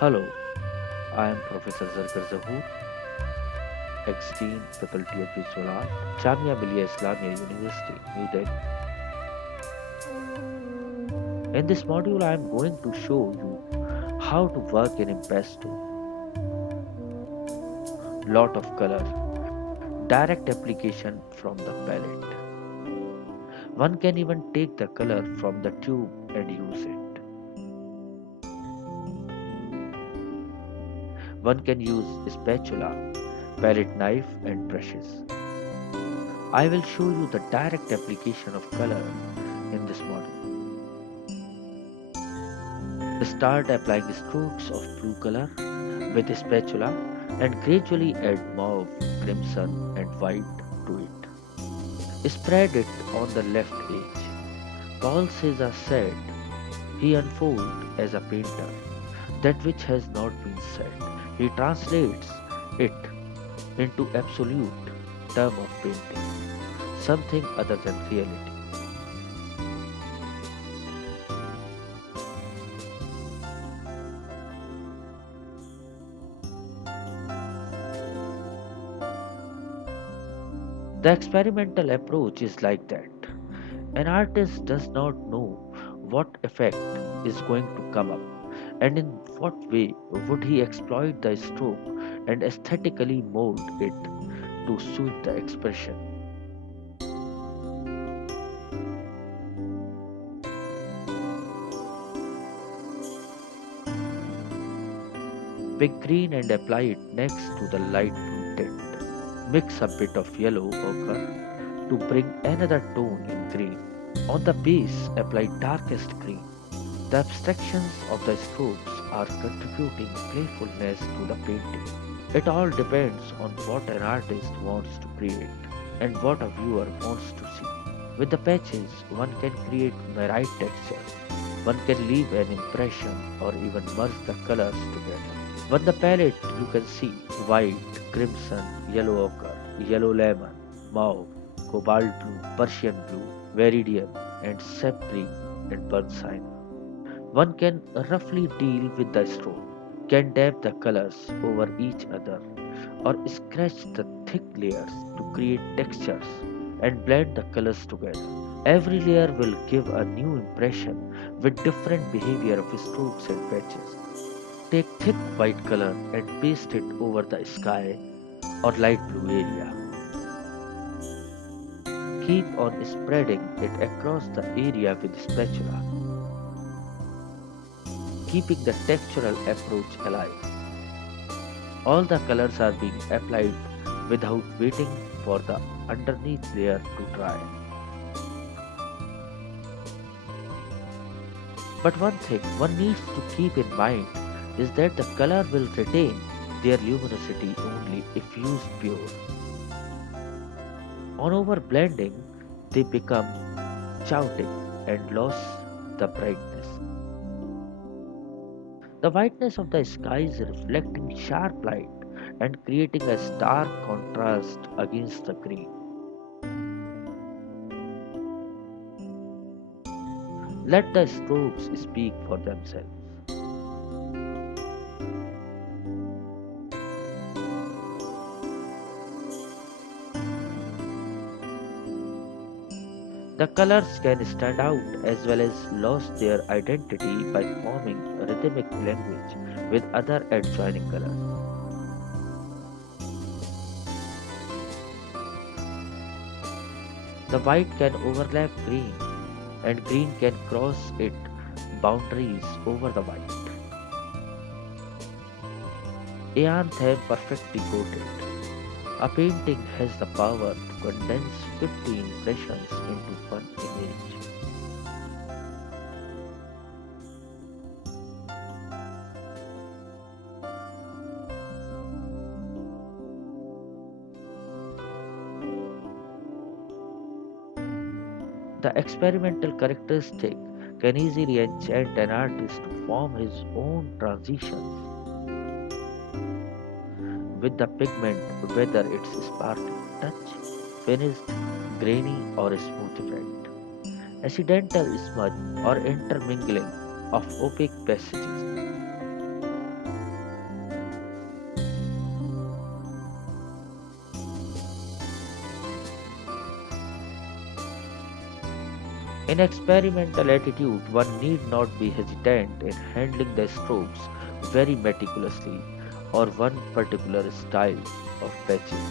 Hello, I am Professor Zarkar Zahoor, ex-Dean, Faculty of Visual Art, Jamia Millia Islamia University, New Delhi. In this module, I am going to show you how to work in impasto, lot of color, direct application from the palette. One can even take the color from the tube and use it. One can use spatula, palette knife and brushes. I will show you the direct application of color in this module. Start applying strokes of blue color with a spatula and gradually add mauve, crimson and white to it. Spread it on the left edge. Paul César said he unfolds as a painter that which has not been said. He translates it into absolute term of painting, something other than reality. The experimental approach is like that. An artist does not know what effect is going to come up and in what way would he exploit the stroke and aesthetically mold it to suit the expression. Pick green and apply it next to the light blue tint. Mix a bit of yellow ochre to bring another tone in green. On the base, apply darkest green. The abstractions of the strokes are contributing playfulness to the painting. It all depends on what an artist wants to create and what a viewer wants to see. With the patches, one can create varied textures. One can leave an impression or even merge the colors together. On the palette, you can see white, crimson, yellow ochre, yellow lemon, mauve, cobalt blue, Persian blue, viridian, and sap green and burnt sienna. One can roughly deal with the stroke, can dab the colors over each other, or scratch the thick layers to create textures and blend the colors together. Every layer will give a new impression with different behavior of strokes and patches. Take thick white color and paste it over the sky or light blue area. Keep on spreading it across the area with spatula, keeping the textural approach alive. All the colors are being applied without waiting for the underneath layer to dry. But one thing one needs to keep in mind is that the color will retain their luminosity only if used pure. On overblending, they become chaotic and lose the brightness. The whiteness of the sky is reflecting sharp light and creating a stark contrast against the green. Let the strokes speak for themselves. The colors can stand out as well as lose their identity by forming a rhythmic language with other adjoining colors. The white can overlap green, and green can cross its boundaries over the white. Aeon theme perfectly quoted. A painting has the power to condense 50 impressions into one image. The experimental characteristic can easily enchant an artist to form his own transitions with the pigment, whether it's sparkling touch, finished, grainy, or smooth effect, accidental smudge, or intermingling of opaque passages. In experimental attitude, one need not be hesitant in handling the strokes very meticulously or one particular style of patching,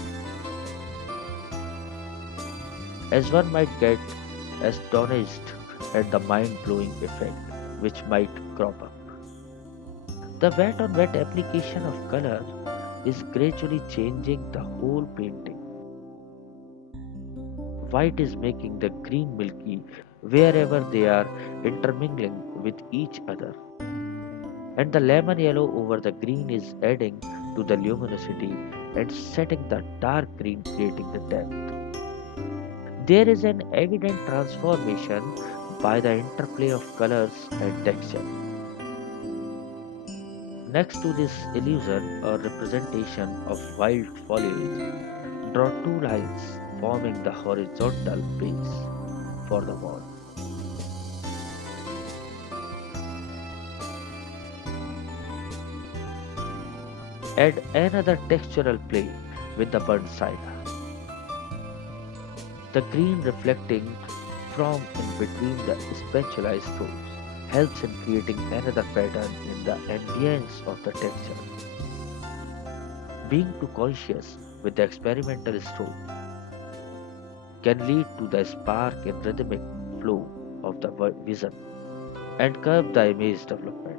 as one might get astonished at the mind blowing effect which might crop up. The wet on wet application of color is gradually changing the whole painting. White is making the green milky wherever they are intermingling with each other, and the lemon yellow over the green is adding to the luminosity and setting the dark green creating the depth. There is an evident transformation by the interplay of colors and texture. Next to this illusion or representation of wild foliage, draw two lines forming the horizontal base for the wall. Add another textural play with the burnt cider, the green reflecting from in between the spatula strokes helps in creating another pattern in the ambience of the texture. Being too conscious with the experimental stroke can lead to the spark and rhythmic flow of the vision and curb the image development.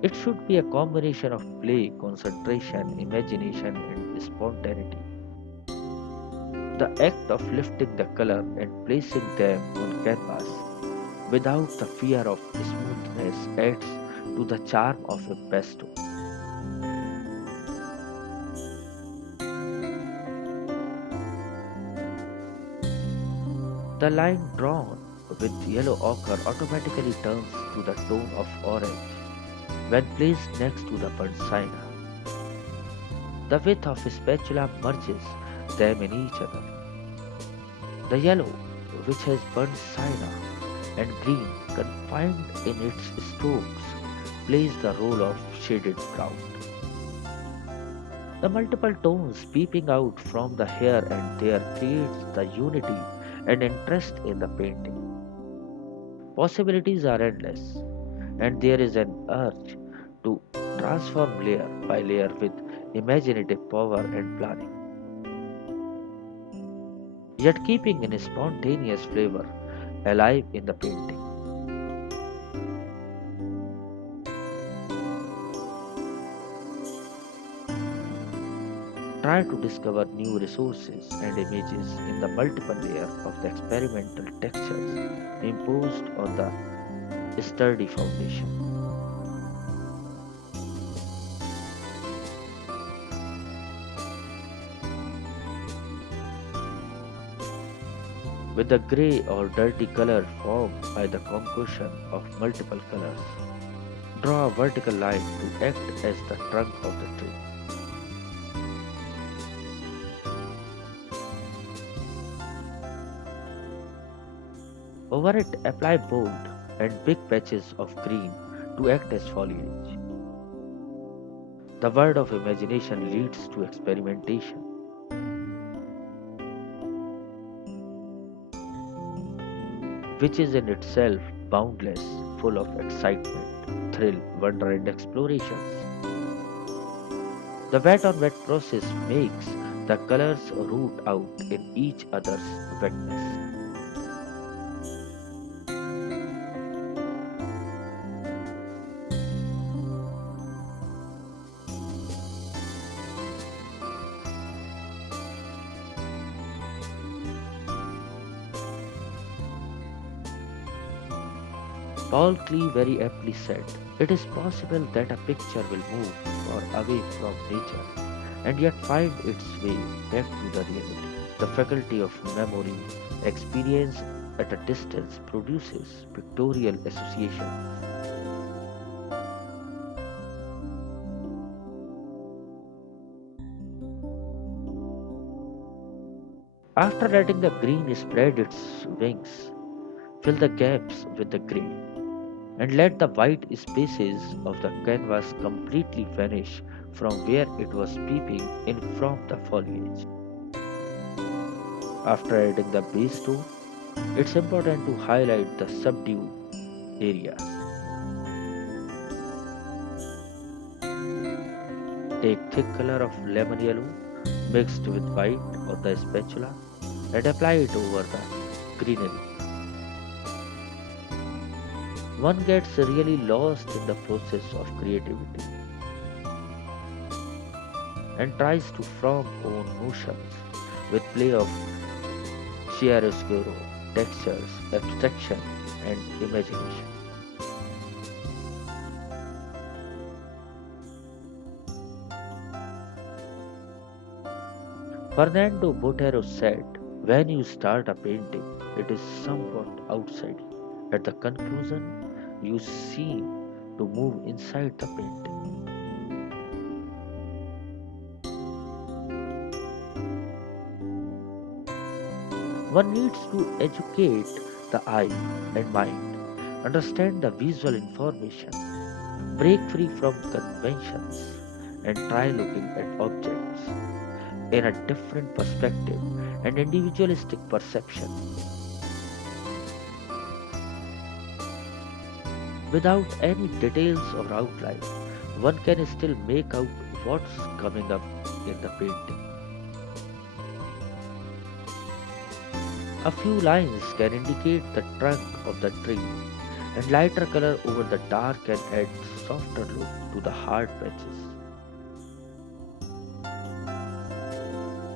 It should be a combination of play, concentration, imagination, and spontaneity. The act of lifting the color and placing them on canvas without the fear of smoothness adds to the charm of a pesto. The line drawn with yellow ochre automatically turns to the tone of orange when placed next to the burnt sienna. The width of a spatula merges them in each other. The yellow, which has burnt sienna, and green, confined in its strokes, plays the role of shaded ground. The multiple tones peeping out from the here and there creates the unity and interest in the painting. Possibilities are endless, and there is an urge to transform layer by layer with imaginative power and planning, yet keeping a spontaneous flavor alive in the painting. Try to discover new resources and images in the multiple layer of the experimental textures imposed on the sturdy foundation. With the grey or dirty color formed by the concoction of multiple colors, draw a vertical line to act as the trunk of the tree. Over it, apply bold and big patches of green to act as foliage. The word of imagination leads to experimentation, which is in itself boundless, full of excitement, thrill, wonder, and explorations. The wet on wet process makes the colors root out in each other's wetness. Paul Klee very aptly said, "It is possible that a picture will move or away from nature and yet find its way back to the reality." The faculty of memory, experience at a distance produces pictorial association. After letting the green spread its wings, fill the gaps with the grey and let the white spaces of the canvas completely vanish from where it was peeping in from the foliage. After adding the base tone, It's important to highlight the subdued areas. Take thick color of lemon yellow mixed with white on the spatula and apply it over the greenery. One gets really lost in the process of creativity and tries to form own notions with play of chiaroscuro, textures, abstraction, and imagination. Fernando Botero said, when you start a painting, it is somewhat outside you. At the conclusion, you seem to move inside the painting. One needs to educate the eye and mind, understand the visual information, break free from conventions, and try looking at objects in a different perspective and individualistic perception. Without any details or outline, one can still make out what's coming up in the painting. A few lines can indicate the trunk of the tree, and lighter color over the dark can add softer look to the hard patches.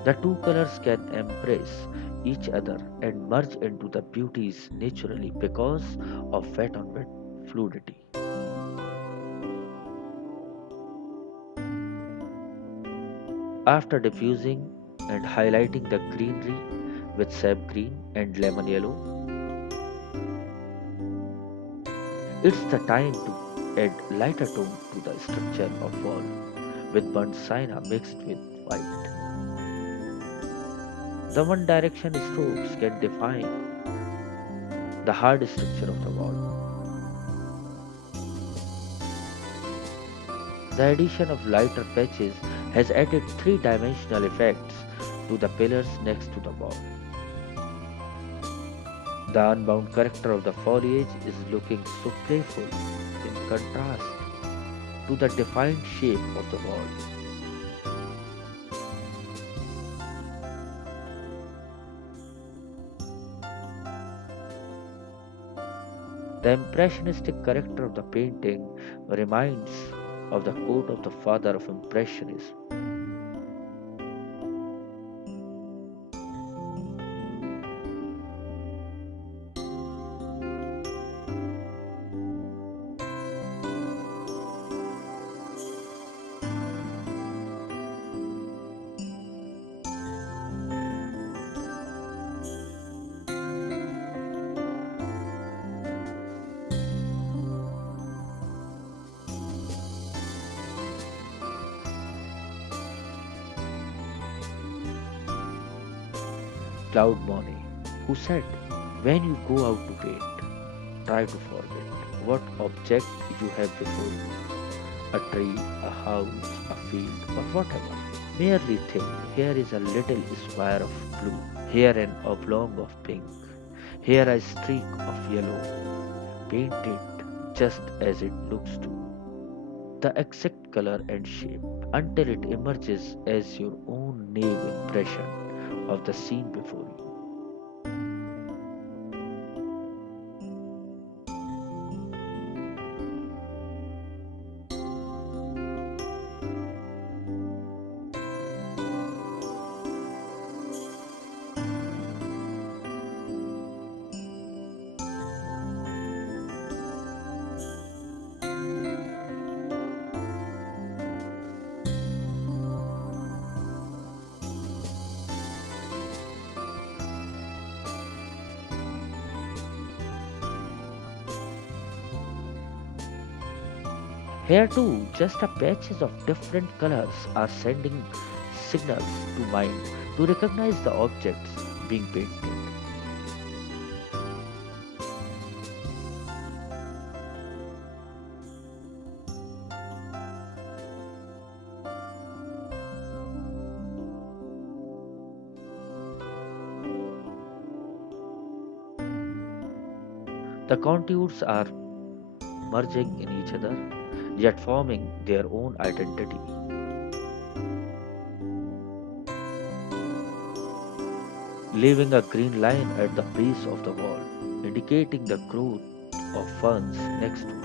The two colors can embrace each other and merge into the beauties naturally because of wet on wet fluidity. After diffusing and highlighting the greenery with sap green and lemon yellow, it's the time to add lighter tone to the structure of wall with burnt sienna mixed with white. The one direction strokes can define the hard structure of the wall. The addition of lighter patches has added three-dimensional effects to the pillars next to the wall. The unbound character of the foliage is looking so playful in contrast to the defined shape of the wall. The impressionistic character of the painting reminds of the quote of the father of Impressionism. Claude Monet, who said, when you go out to paint, try to forget what object you have before you, a tree, a house, a field, or whatever. Merely think, here is a little square of blue, here an oblong of pink, here a streak of yellow. Paint it just as it looks to the exact color and shape until it emerges as your own naive impression of the scene before you. Here too, just a patches of different colors are sending signals to mind to recognize the objects being painted. The contours are merging in each other, yet forming their own identity, leaving a green line at the base of the wall, indicating the growth of ferns next to it.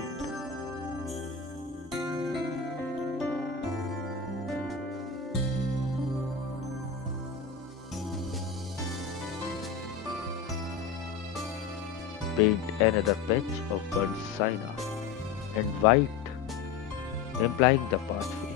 Paint another patch of burnt sienna and white, implying the pathway.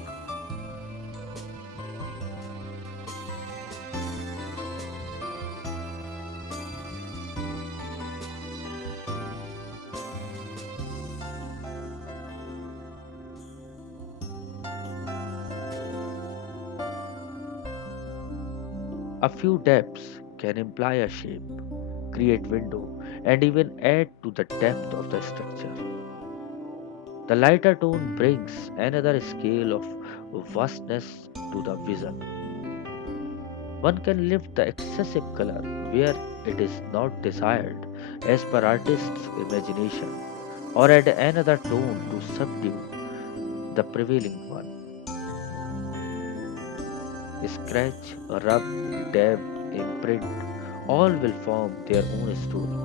A few depths can imply a shape, create window, and even add to the depth of the structure. The lighter tone brings another scale of vastness to the vision. One can lift the excessive color where it is not desired as per artist's imagination, or add another tone to subdue the prevailing one. Scratch, rub, dab, imprint, all will form their own story.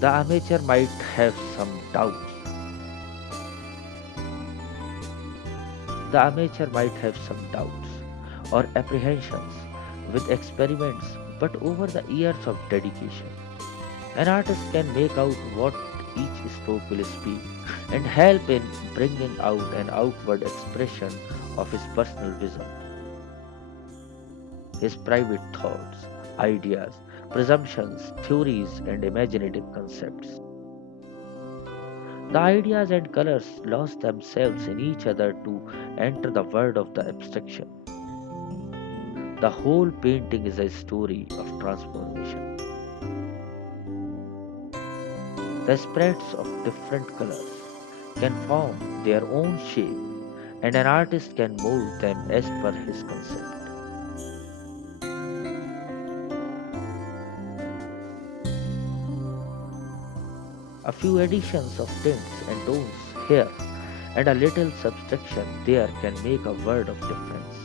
The amateur might have some doubts. The amateur might have some doubts or apprehensions with experiments, but over the years of dedication, an artist can make out what each stroke will speak and help in bringing out an outward expression of his personal vision, his private thoughts, ideas, presumptions, theories, and imaginative concepts. The ideas and colors lost themselves in each other to enter the world of the abstraction. The whole painting is a story of transformation. The spreads of different colors can form their own shape, and an artist can mold them as per his concept. A few additions of tints and tones here and a little subtraction there can make a world of difference.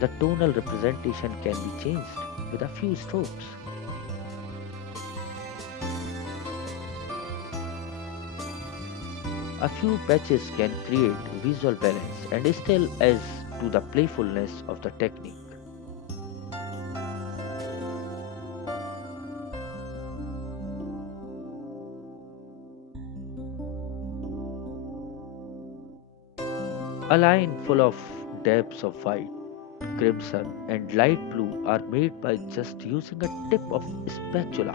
The tonal representation can be changed with a few strokes. A few patches can create visual balance and still adds to the playfulness of the technique. A line full of dabs of white, crimson, and light blue are made by just using a tip of spatula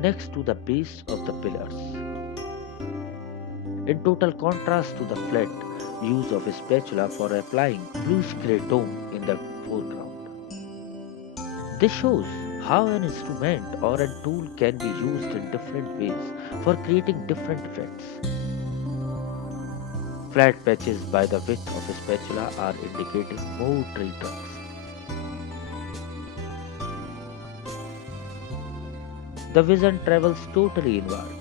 next to the base of the pillars, in total contrast to the flat use of a spatula for applying bluish grey tone in the foreground. This shows how an instrument or a tool can be used in different ways for creating different effects. Flat patches by the width of a spatula are indicating more tree trunks. The vision travels totally inward,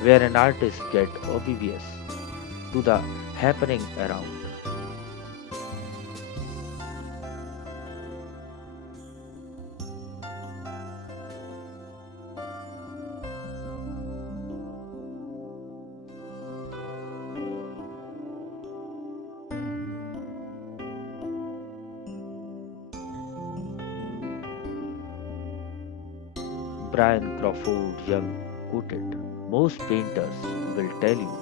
where an artist gets oblivious to the happening around. Brian Crawford Young quoted, "Most painters will tell you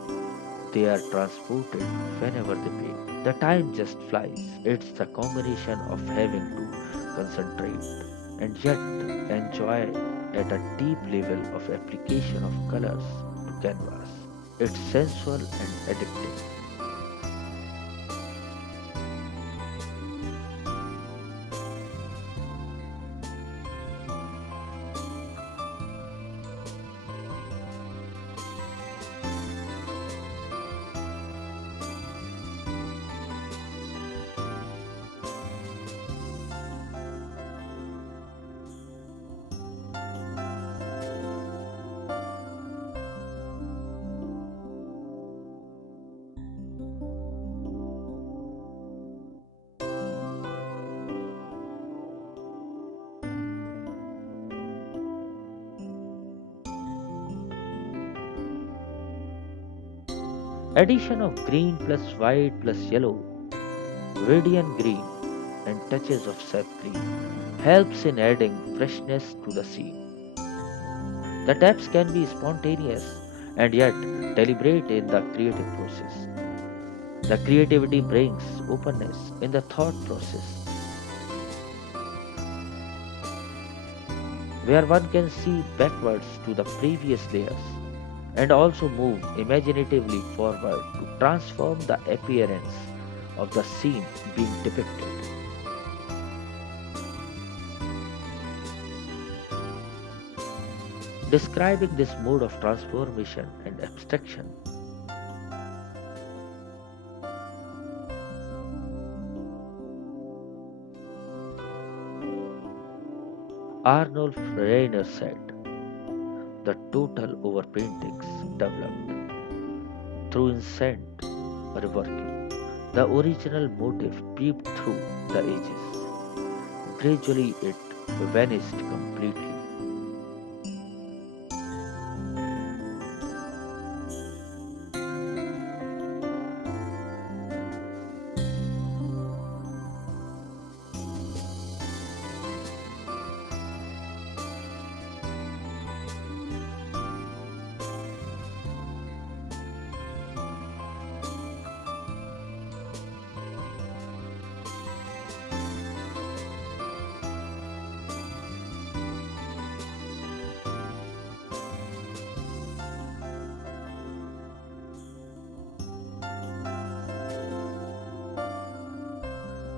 they are transported whenever they paint. The time just flies. It's the combination of having to concentrate and yet enjoy at a deep level of application of colors to canvas. It's sensual and addictive." Addition of green plus white plus yellow, radiant green, and touches of sap green helps in adding freshness to the scene. The taps can be spontaneous and yet deliberate in the creative process. The creativity brings openness in the thought process, where one can see backwards to the previous layers and also move imaginatively forward to transform the appearance of the scene being depicted. Describing this mode of transformation and abstraction, Arnulf Reiner said, the total overpaintings developed through incessant reworking. The original motif peeped through the ages. Gradually it vanished completely.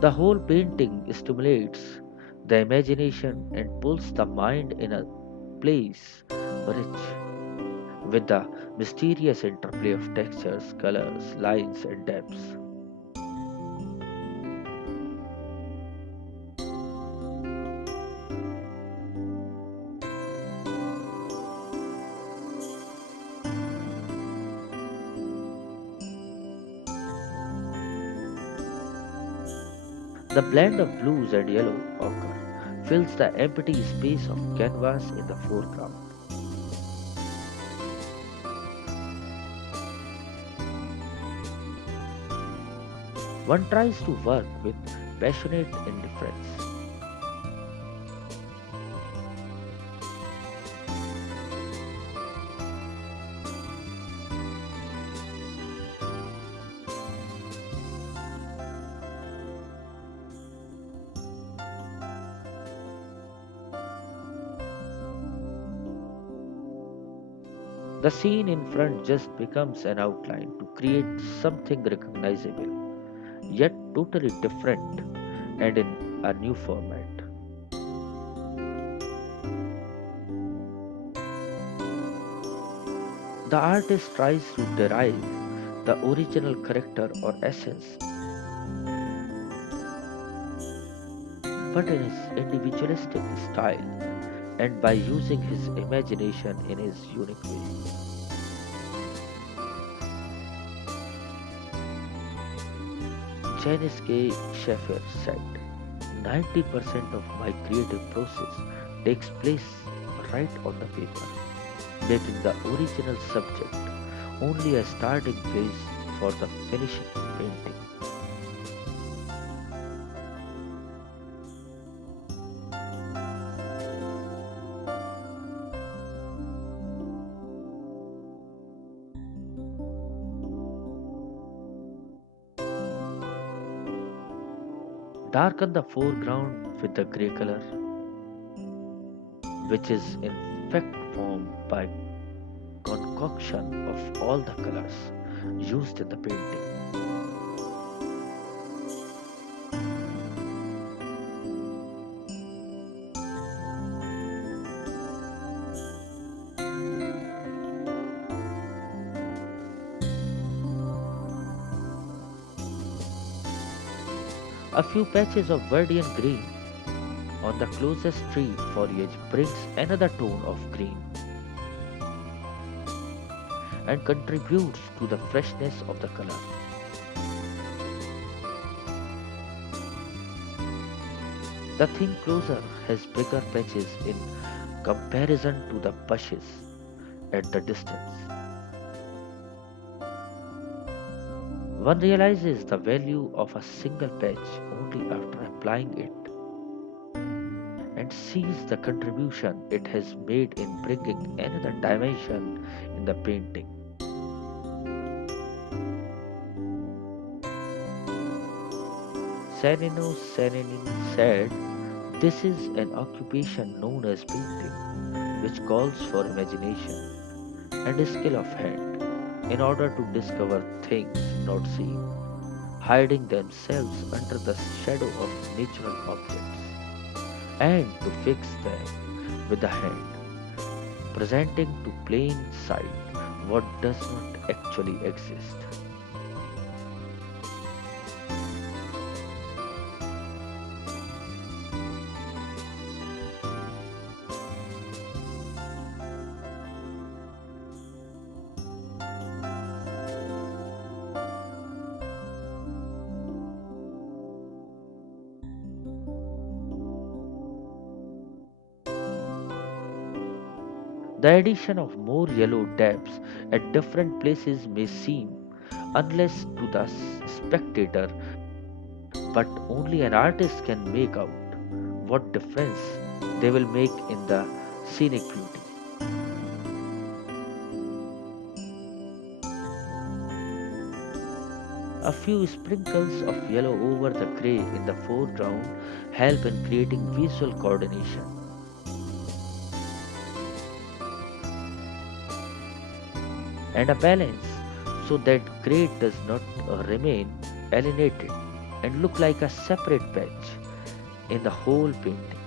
The whole painting stimulates the imagination and pulls the mind in a place rich with the mysterious interplay of textures, colors, lines, and depths. The blend of blues and yellow ochre fills the empty space of canvas in the foreground. One tries to work with passionate indifference. The scene in front just becomes an outline to create something recognizable, yet totally different and in a new format. The artist tries to derive the original character or essence, but in his individualistic style and by using his imagination in his unique way. Janice K. Sheffer said, 90% of my creative process takes place right on the paper, making the original subject only a starting place for the finishing painting. Darken the foreground with the grey color, which is in fact formed by concoction of all the colors used in the painting. A few patches of verdant green on the closest tree foliage brings another tone of green and contributes to the freshness of the color. The thin closer has bigger patches in comparison to the bushes at the distance. One realizes the value of a single patch only after applying it and sees the contribution it has made in bringing another dimension in the painting. Serenino Serenin said, "This is an occupation known as painting, which calls for imagination and a skill of hand in order to discover things not seen, hiding themselves under the shadow of natural objects, and to fix them with the hand, presenting to plain sight what does not actually exist." The addition of more yellow dabs at different places may seem unless to the spectator, but only an artist can make out what difference they will make in the scenic beauty. A few sprinkles of yellow over the grey in the foreground help in creating visual coordination and a balance so that grey does not remain alienated and look like a separate patch in the whole painting.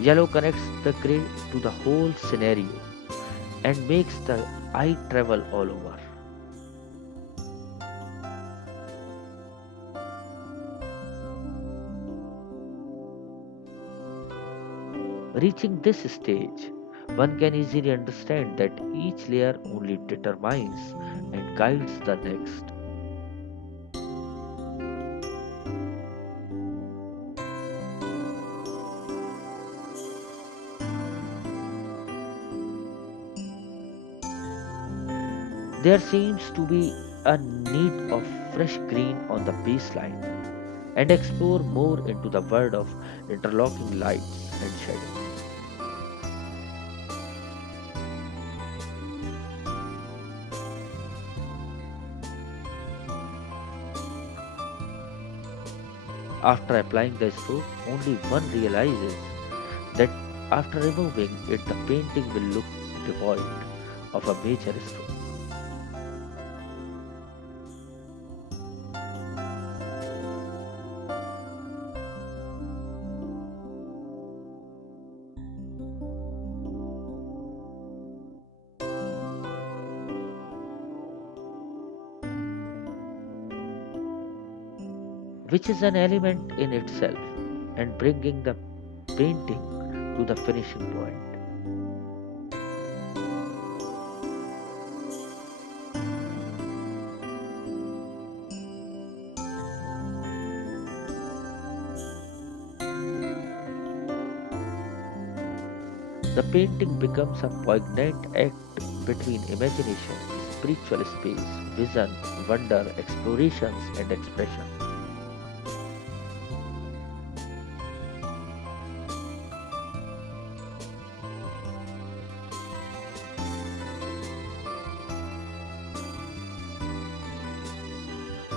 Yellow connects the grey to the whole scenario and makes the eye travel all over. Reaching this stage, one can easily understand that each layer only determines and guides the next. There seems to be a need of fresh green on the baseline and explore more into the world of interlocking lights and shadows. After applying the stroke, only one realizes that after removing it, the painting will look devoid of a major stroke. Which is an element in itself and bringing the painting to the finishing point. The painting becomes a poignant act between imagination, spiritual space, vision, wonder, explorations, and expression.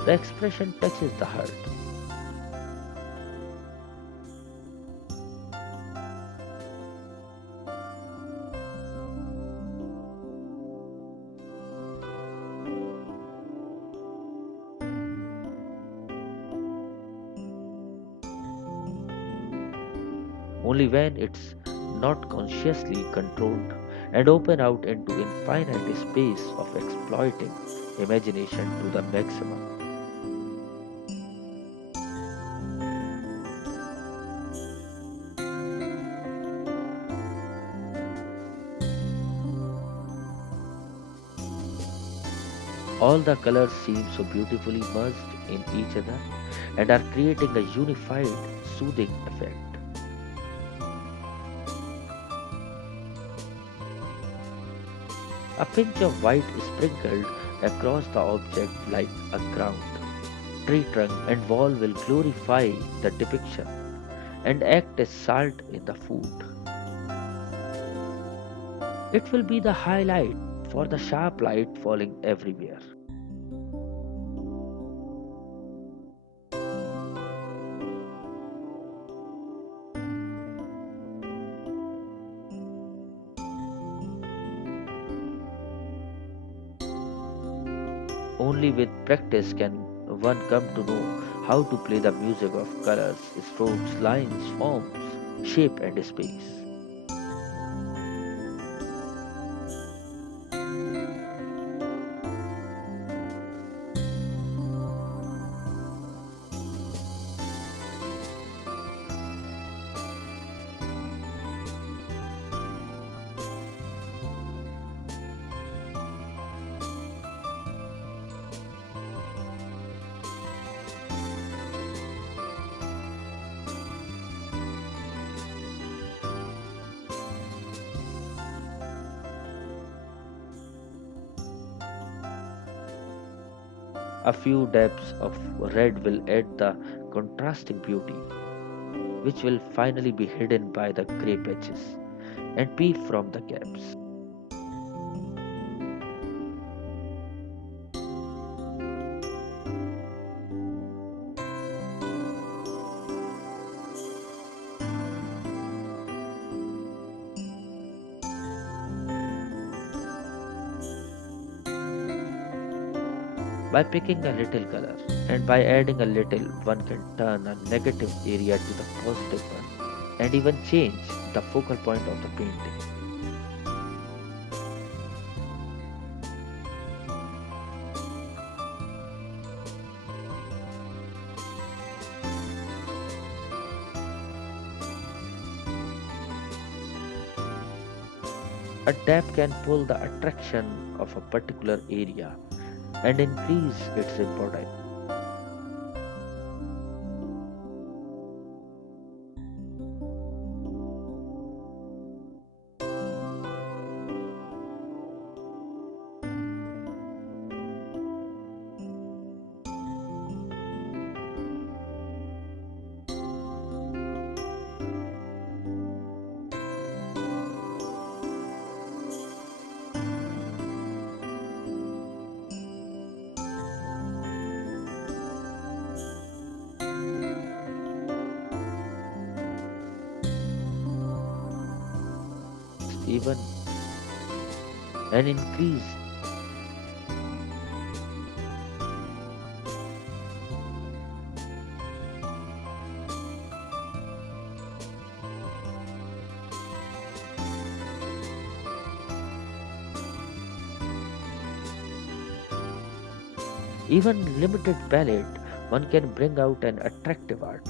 The expression touches the heart. Only when it's not consciously controlled and open out into infinite space of exploiting imagination to the maximum. All the colors seem so beautifully merged in each other and are creating a unified, soothing effect. A pinch of white is sprinkled across the object like a ground. Tree trunk and wall will glorify the depiction and act as salt in the food. It will be the highlight for the sharp light falling everywhere. Only with practice can one come to know how to play the music of colors, strokes, lines, forms, shape, and space. A few dabs of red will add the contrasting beauty, which will finally be hidden by the grey patches and peep from the gaps. By picking a little color and by adding a little, one can turn a negative area to the positive one and even change the focal point of the painting. A dab can pull the attraction of a particular area and increase its importance. Even an increase, even limited palette, one can bring out an attractive art.